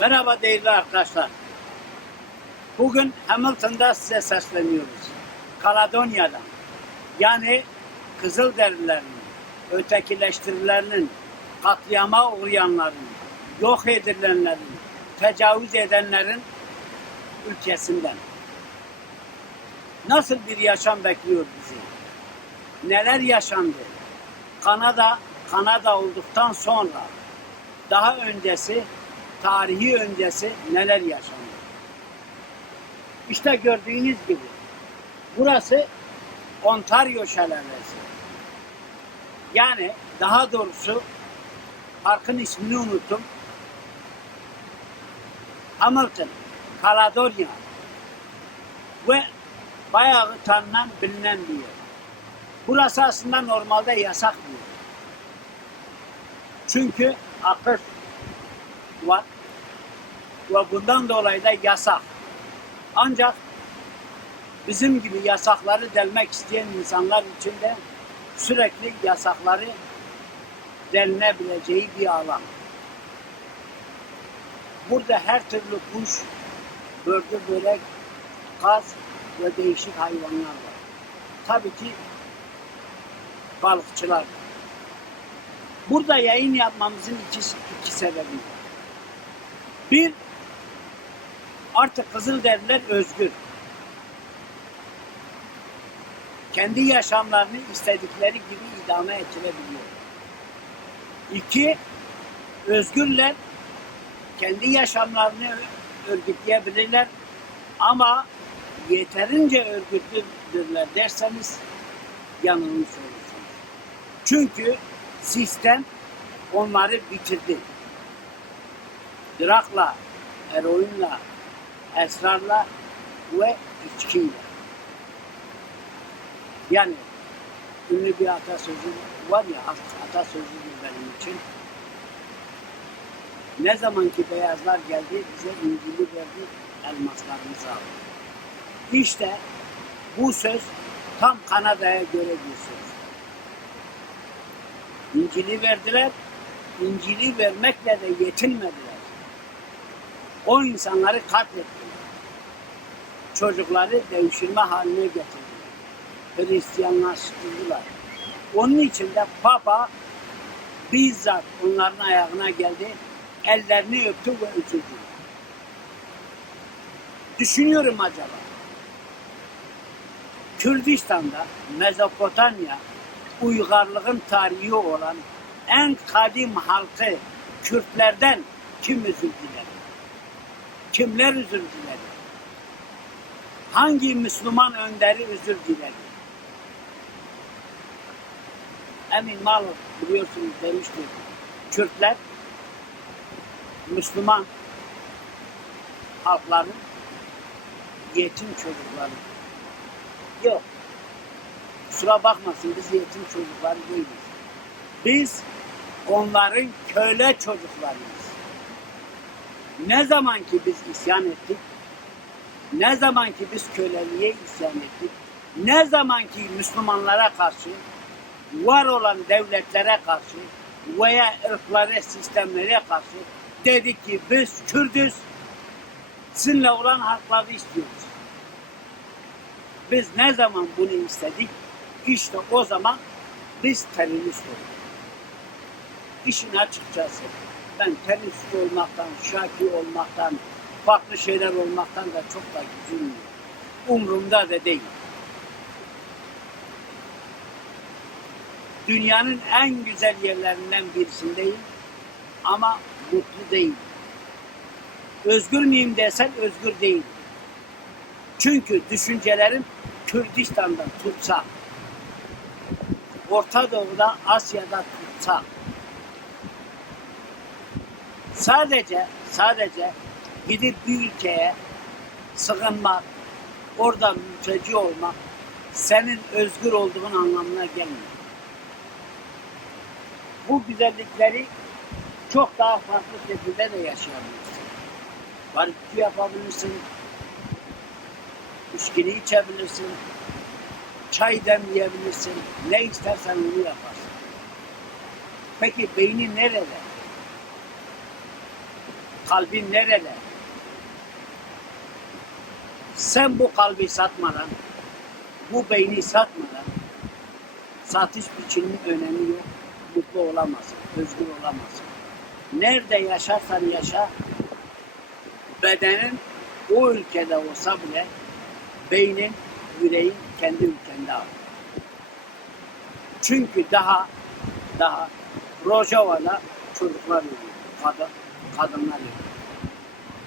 Merhaba değerli arkadaşlar. Bugün Hamilton'da size sesleniyoruz. Kaledonya'dan. Yani Kızılderililerin, ötekileştirilerinin, katliama uğrayanların, yok edilenlerin, tecavüz edenlerin ülkesinden. Nasıl bir yaşam bekliyor bizi? Neler yaşandı? Kanada, Kanada olduktan sonra daha öncesi, tarihi öncesi neler yaşandı? İşte gördüğünüz gibi burası Ontario şelalesi. Yani daha doğrusu parkın ismini unuttum. Hamilton, Caledonia ve bayağı tanınan bilinen bir yer. Burası aslında normalde yasak bir yer. Çünkü akış var ve bundan dolayı da yasak. Ancak bizim gibi yasakları delmek isteyen insanlar için de sürekli yasakları delinebileceği bir alan. Burada her türlü kuş, börtü, börek, kaz ve değişik hayvanlar var. Tabii ki balıkçılar. Burada yayın yapmamızın iki, iki sebebi var. Bir, artık Kızılderililer özgür. Kendi yaşamlarını istedikleri gibi idame ettirebiliyor. İki, özgürler. Kendi yaşamlarını örgütleyebilirler. Ama yeterince örgütlüdürler derseniz yanılmış olursunuz. Çünkü sistem onları bitirdi. Drakla, eroinle, esrarla ve içkiyle. Yani ünlü bir atasözü var ya atasözüdür benim için. Ne zaman ki beyazlar geldi bize incili verdi elmaslarımızı aldı. İşte bu söz tam Kanada'ya göre bir söz. İncil'i verdiler, İncil'i vermekle de yetinmediler. O insanları katlettiler. Çocukları devşirme haline getirdiler. Hristiyanlaştırdılar. Onun için de Papa bizzat onların ayağına geldi, ellerini öptü ve diledi. Düşünüyorum acaba, Kürdistan'da, Mezopotamya, uygarlığın tarihi olan en kadim halkı Kürtlerden kim özür diledi? Kimler özür diledi? Hangi Müslüman önderi özür diledi? Emin Malov biliyorsunuz demişti. Kürtler Müslüman halkların yetim çocukları. Yok. Kusura bakmasın biz yetim çocukları değiliz. Biz onların köle çocuklarıyız. Ne zaman ki biz isyan ettik, ne zaman ki biz köleliğe isyan ettik, ne zaman ki Müslümanlara karşı, var olan devletlere karşı veya ırklara, sistemlere karşı dedik ki biz Kürdüz, sizinle olan hakları istiyoruz. Biz ne zaman bunu istedik? İşte o zaman biz terörist olduk. İşin açıkçası ben terörist olmaktan, şaki olmaktan, farklı şeyler olmaktan da çok da üzülmüyorum. Umrumda da değil. Dünyanın en güzel yerlerinden birisindeyim ama mutlu değilim. Özgür müyüm desen özgür değilim. Çünkü düşüncelerim Kürdistan'da tutsa, Orta Doğu'da, Asya'da tutsa, sadece sadece gidip bir ülkeye sığınmak, orada mülteci olmak senin özgür olduğun anlamına gelmiyor. Bu güzellikleri çok daha farklı şekilde de yaşayabilirsin. Barbekü yapabilirsin, içkini içebilirsin, çay demleyebilirsin, ne istersen onu yaparsın. Peki beyni nerede? Kalbin nerede? Sen bu kalbi satmadan, bu beyni satmadan satış biçiminin önemi yok. Mutlu olamazsın, özgür olamazsın. Nerede yaşarsan yaşa, bedenin o ülkede olsa bile beynin, yüreğin kendi ülkende abi. Çünkü daha daha Rojava'da çocuklar ölüyor. Kadın, kadınlar ölüyor.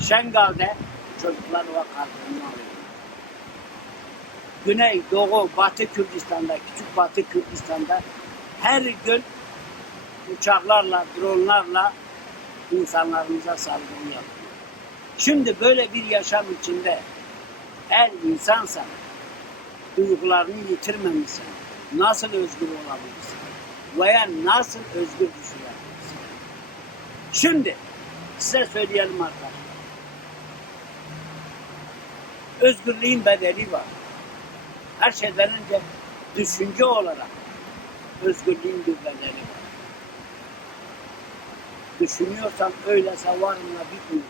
Şengal'de çocuklar kadınlar ölüyor. Güney, Doğu, Batı Kürdistan'da, Küçük Batı Kürdistan'da her gün uçaklarla, dronlarla insanlarımıza saldırı yapıyor. Şimdi böyle bir yaşam içinde eğer insansan, duygularını yitirmemişsen nasıl özgür olabilirsin? Veya nasıl özgür düşünebilirsin? Şimdi size söyleyelim arkadaşlar. Özgürlüğün bedeli var. Her şeyden önce düşünce olarak özgürlüğün bir bedeli var. Düşünüyorsan öylese varınla bitmiyor.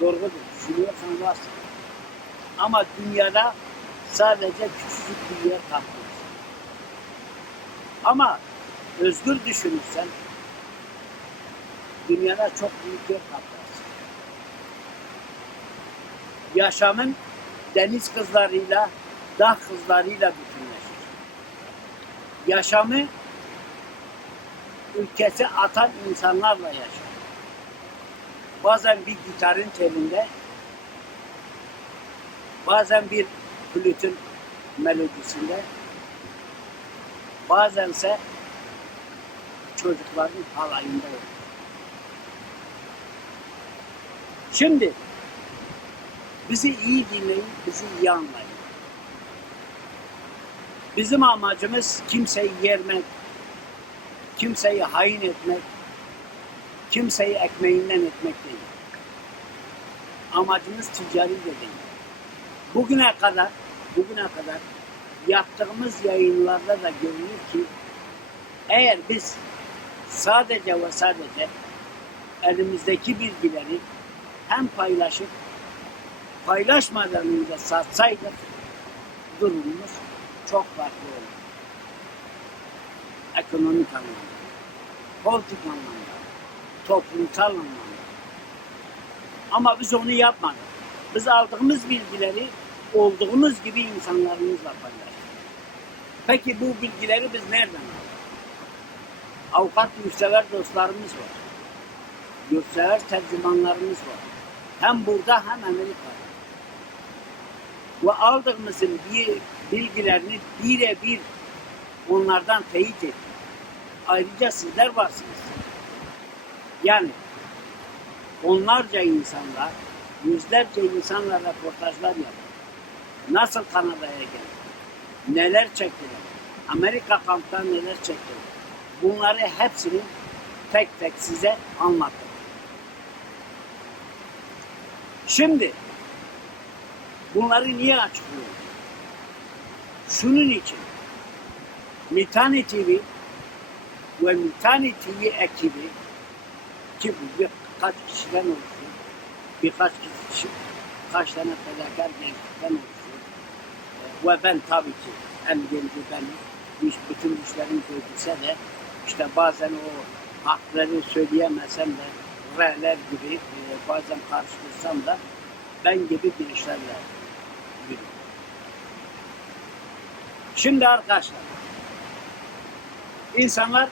Doğrudur. Düşünüyorsan varsın. Ama dünyada sadece küçücük bir yer kaplıyorsun. Ama özgür düşünürsen dünyada çok büyük yer kaplarsın. Yaşamın deniz kızlarıyla, dağ kızlarıyla bütünleşir. Yaşamı ülkesi atan insanlarla yaşar. Bazen bir gitarın telinde, bazen bir flütün melodisinde, bazense çocukların halayında olur. Şimdi bizi iyi dinleyin, bizi iyi anlayın. Bizim amacımız kimseyi yermek, kimseyi hain etmek, kimseyi ekmeğinden etmek değil. Amacımız ticari de değil. Bugüne kadar, bugüne kadar yaptığımız yayınlarda da görünür ki eğer biz sadece ve sadece elimizdeki bilgileri hem paylaşıp paylaşmadan önce satsaydık durumumuz çok farklı olur. Ekonomik anlamda, politik anlamda, toplumsal anlamda. Ama biz onu yapmadık. Biz aldığımız bilgileri olduğumuz gibi insanlarımızla paylaştık. Peki bu bilgileri biz nereden aldık? Avukat yurtsever dostlarımız var. Yurtsever tercümanlarımız var. Hem burada hem Amerika'da. Ve aldığımızın bilgilerini birebir onlardan teyit ettik. Ayrıca sizler varsınız. Yani onlarca insanlar, yüzlerce insanla röportajlar yaptı. Nasıl Kanada'ya geldi? Neler çektiler? Amerika kamptan neler çektiler? Bunları hepsini tek tek size anlattım. Şimdi bunları niye açıklıyorum? Şunun için Mitani TV ve Mitani TV ekibi ki bu birkaç kişiden oluşuyor. Birkaç kişi, kaç tane fedakar gençlikten oluşuyor. E, Ve ben tabii ki en genci benim. Bütün işlerim gördüyse de işte bazen o hakları söyleyemesem de R'ler gibi e, bazen karşılaşsam da ben gibi bir Şimdi arkadaşlar insanlar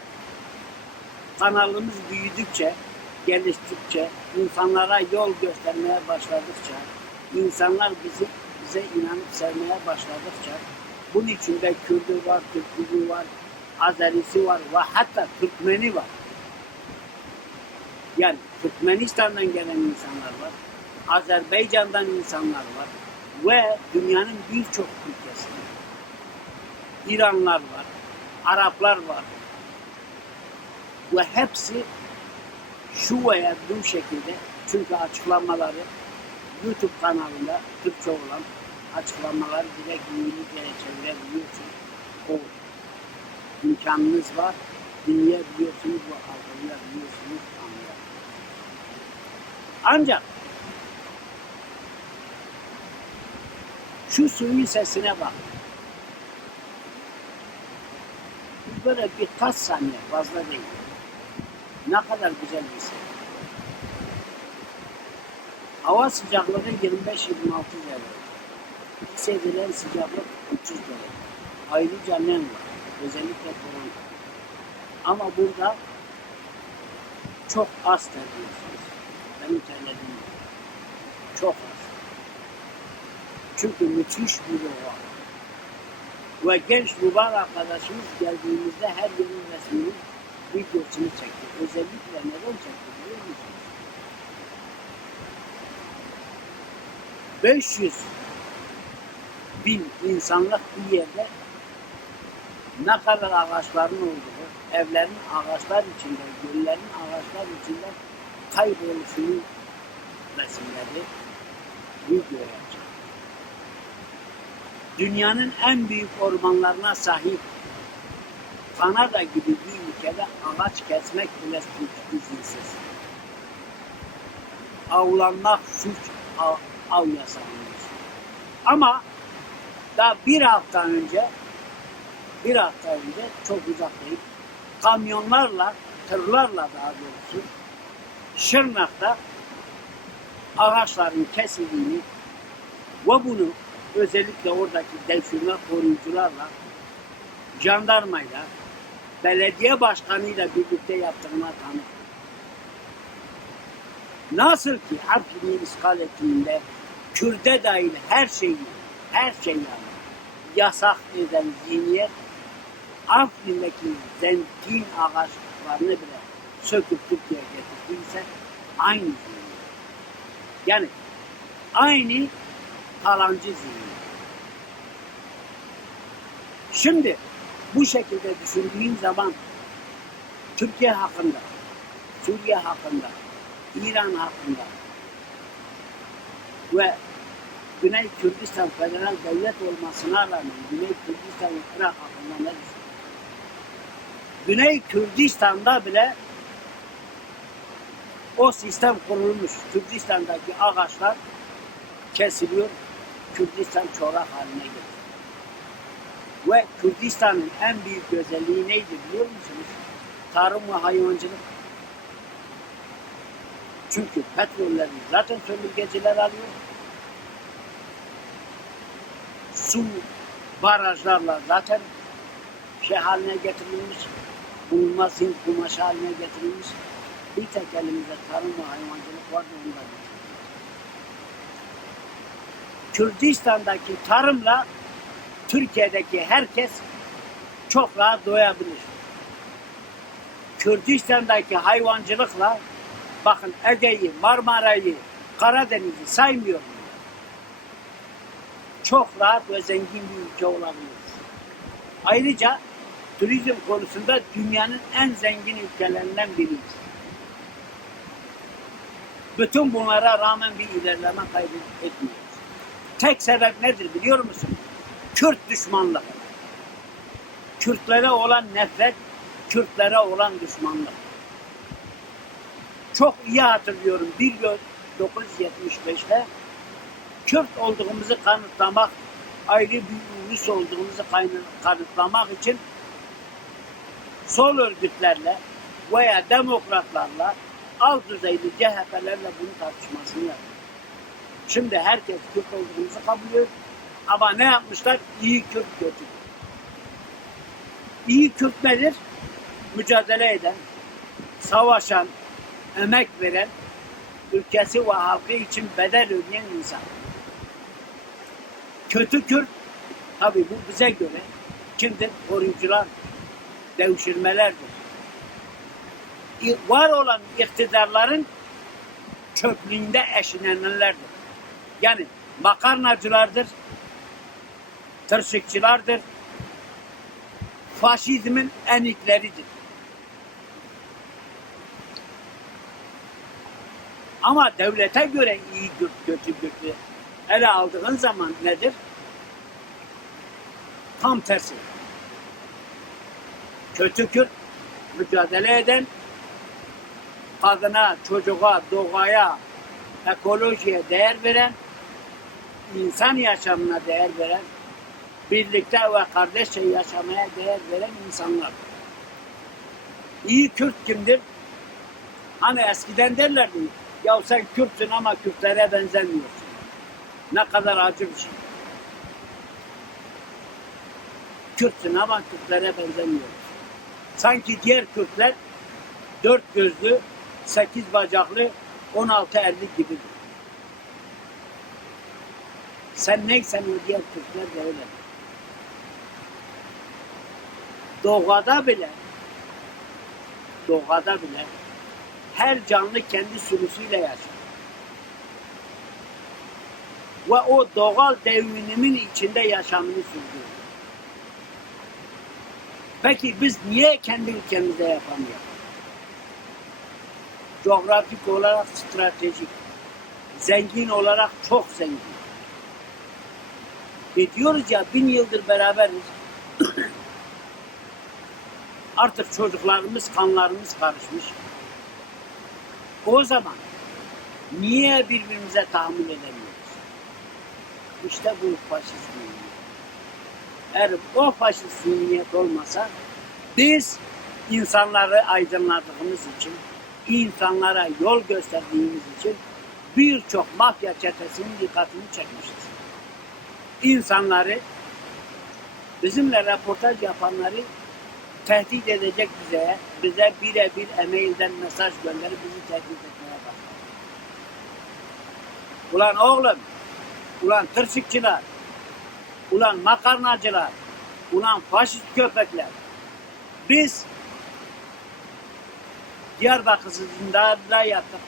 kanalımız büyüdükçe, geliştikçe, insanlara yol göstermeye başladıkça, insanlar bizi bize inanıp sevmeye başladıkça, bunun içinde Kürdü var, Türklüğü var, Azerisi var ve hatta Türkmeni var. Yani Türkmenistan'dan gelen insanlar var, Azerbaycan'dan insanlar var ve dünyanın birçok ülkesinden. İranlar var, Araplar var. Ve hepsi şu veya bu şekilde çünkü açıklamaları YouTube kanalında Türkçe olan açıklamaları direkt İngilizce'ye çevirebiliyorsun. O imkanınız var. Dinleyebiliyorsunuz ve algılayabiliyorsunuz. Ancak şu suyun sesine bak. Böyle birkaç saniye fazla değil. Ne kadar güzel bir ses. Hava sıcaklığı 25-26 derece. Hissedilen sıcaklık 300 derece. Ayrıca nem var. Özellikle Toronto. Ama burada çok az terliyorsunuz. Benim terledim. Çok az. Çünkü müthiş bir hava. Ve genç ruban arkadaşımız geldiğimizde her yerin resmini videosunu çekti. Özellikle neden çekti biliyor musunuz? 500 bin insanlık bir yerde ne kadar ağaçların olduğu, evlerin ağaçlar içinde, göllerin ağaçlar içinde kayboluşunu resimleri video yapacak. Dünyanın en büyük ormanlarına sahip Kanada gibi bir ülkede ağaç kesmek bile suç izinsiz. Avlanmak suç, av, av yasağıymış. Ama daha bir hafta önce bir hafta önce çok uzak değil kamyonlarla, tırlarla daha doğrusu Şırnak'ta ağaçların kesildiğini ve bunu özellikle oradaki devşirme koruyucularla jandarmayla belediye başkanıyla birlikte yaptığına tanık. Nasıl ki Afrin'i işgal ettiğinde Kürt'e dahil her şeyi, her şeyi yani yasak eden zihniyet Afrin'deki zengin ağaçlarını bile söküp Türkiye'ye getirdiyse aynı zihniyet. Yani aynı talancı zihniyet. Şimdi bu şekilde düşündüğün zaman Türkiye hakkında, Suriye hakkında, İran hakkında ve Güney Kürdistan federal devlet olmasına rağmen Güney Kürdistan ve Irak hakkında ne? Güney Kürdistan'da bile o sistem kurulmuş. Kürdistan'daki ağaçlar kesiliyor. Kürdistan çorak haline geliyor. Ve Kürdistan'ın en büyük özelliği neydi biliyor musunuz? Tarım ve hayvancılık. Çünkü petrollerini zaten sömürgeciler alıyor. Su barajlarla zaten şey haline getirilmiş. Bulunmaz Hint kumaşı haline getirilmiş. Bir tek elimizde tarım ve hayvancılık var da ondan. Kürdistan'daki tarımla Türkiye'deki herkes çok rahat doyabilir. Kürdistan'daki hayvancılıkla bakın Ege'yi, Marmara'yı, Karadeniz'i saymıyorum. Çok rahat ve zengin bir ülke olabilir. Ayrıca turizm konusunda dünyanın en zengin ülkelerinden biriyiz. Bütün bunlara rağmen bir ilerleme kaydetmiyoruz. Tek sebep nedir biliyor musun? Kürt düşmanlığı. Kürtlere olan nefret, Kürtlere olan düşmanlık. Çok iyi hatırlıyorum. 1975'te Kürt olduğumuzu kanıtlamak, ayrı bir ulus olduğumuzu kanıtlamak için sol örgütlerle veya demokratlarla alt düzeyli CHP'lerle bunu tartışmasını yapıyor. Şimdi herkes Kürt olduğumuzu kabul ediyor. Ama ne yapmışlar? İyi Kürt kötü. İyi Kürt nedir? Mücadele eden, savaşan, emek veren, ülkesi ve halkı için bedel ödeyen insan. Kötü Kürt, tabi bu bize göre kimdir? Koruyucular, devşirmelerdir. Var olan iktidarların çöplüğünde eşinenlerdir. Yani makarnacılardır, tırşıkçılardır, faşizmin enikleridir. Ama devlete göre iyi kötü kötü ele aldığın zaman nedir? Tam tersi. Kötü Kürt mücadele eden kadına, çocuğa, doğaya, ekolojiye değer veren, insan yaşamına değer veren, birlikte ve kardeşçe yaşamaya değer veren insanlar. İyi Kürt kimdir? Hani eskiden derlerdi, ya sen Kürtsün ama Kürtlere benzemiyorsun. Ne kadar acı bir şey. Kürtsün ama Kürtlere benzemiyorsun. Sanki diğer Kürtler dört gözlü, sekiz bacaklı, on altı elli gibidir. Sen neysen o diğer Kürtler de öyle. Doğada bile doğada bile her canlı kendi sürüsüyle yaşar. Ve o doğal devrimin içinde yaşamını sürdürür. Peki biz niye kendi ülkemizde yapamıyoruz? Coğrafik olarak stratejik, zengin olarak çok zengin. Ve diyoruz ya bin yıldır beraberiz. Artık çocuklarımız, kanlarımız karışmış. O zaman niye birbirimize tahammül edemiyoruz? İşte bu faşist zihniyet. Eğer o faşist zihniyet olmasa biz insanları aydınladığımız için, insanlara yol gösterdiğimiz için birçok mafya çetesinin dikkatini çekmişiz. İnsanları, bizimle röportaj yapanları tehdit edecek bize, bize birebir e-mailden mesaj gönderip bizi tehdit etmeye başladı. Ulan oğlum, ulan tırşıkçılar, ulan makarnacılar, ulan faşist köpekler. Biz Diyarbakır zindanında yattık.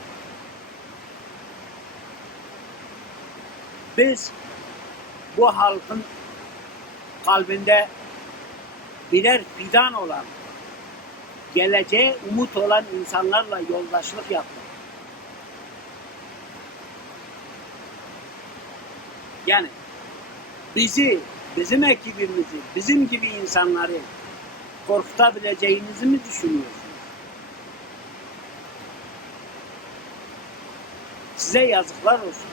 Biz bu halkın kalbinde birer fidan olan, geleceğe umut olan insanlarla yoldaşlık yaptık. Yani bizi, bizim ekibimizi, bizim gibi insanları korkutabileceğinizi mi düşünüyorsunuz? Size yazıklar olsun.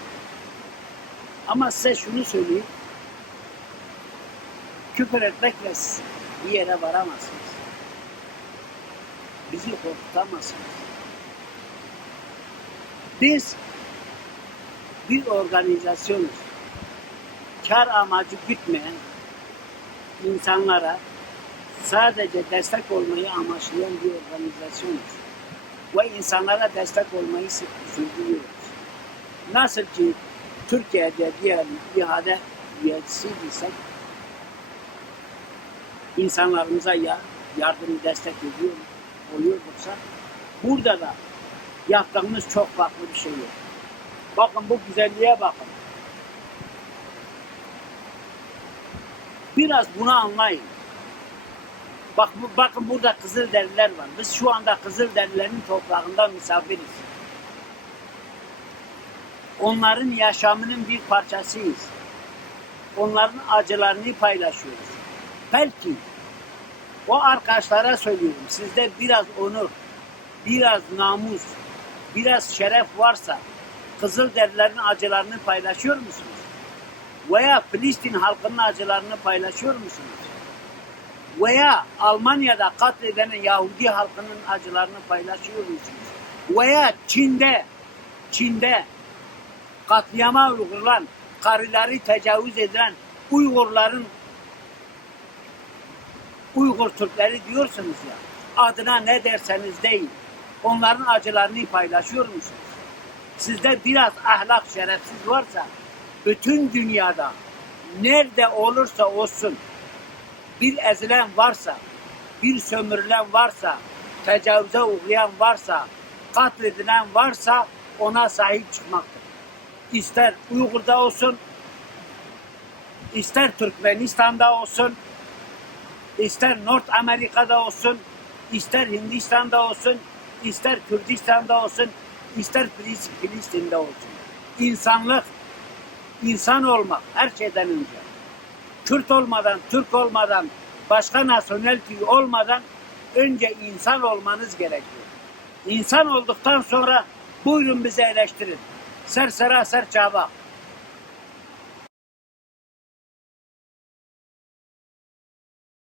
Ama size şunu söyleyeyim. Küfür etmekle bir yere varamazsınız. Bizi korkutamazsınız. Biz bir organizasyonuz. Kar amacı gütmeyen insanlara sadece destek olmayı amaçlayan bir organizasyonuz. Ve insanlara destek olmayı sürdürüyoruz. Nasıl ki Türkiye'de diğer ihale üyesiysek insanlarımıza ya yardım destek ediyor oluyorduksa burada da yaptığımız çok farklı bir şey yok. Bakın bu güzelliğe bakın. Biraz bunu anlayın. Bak, bakın burada Kızılderililer var. Biz şu anda Kızılderililerin toprağında misafiriz. Onların yaşamının bir parçasıyız. Onların acılarını paylaşıyoruz. Belki o arkadaşlara söylüyorum. Sizde biraz onur, biraz namus, biraz şeref varsa Kızılderililerin acılarını paylaşıyor musunuz? Veya Filistin halkının acılarını paylaşıyor musunuz? Veya Almanya'da katledilen Yahudi halkının acılarını paylaşıyor musunuz? Veya Çin'de Çin'de katliama uygulanan, karıları tecavüz edilen Uygurların Uygur Türkleri diyorsunuz ya. Adına ne derseniz deyin. Onların acılarını paylaşıyor musunuz? Sizde biraz ahlak şerefsiz varsa bütün dünyada nerede olursa olsun bir ezilen varsa, bir sömürülen varsa, tecavüze uğrayan varsa, katledilen varsa ona sahip çıkmaktır. İster Uygur'da olsun, ister Türkmenistan'da olsun, ister North Amerika'da olsun, ister Hindistan'da olsun, ister Kürdistan'da olsun, ister Filis- Filistin'de olsun. İnsanlık, insan olmak her şeyden önce. Kürt olmadan, Türk olmadan, başka nasyonelite olmadan önce insan olmanız gerekiyor. İnsan olduktan sonra buyurun bizi eleştirin. सर सरा सर चावा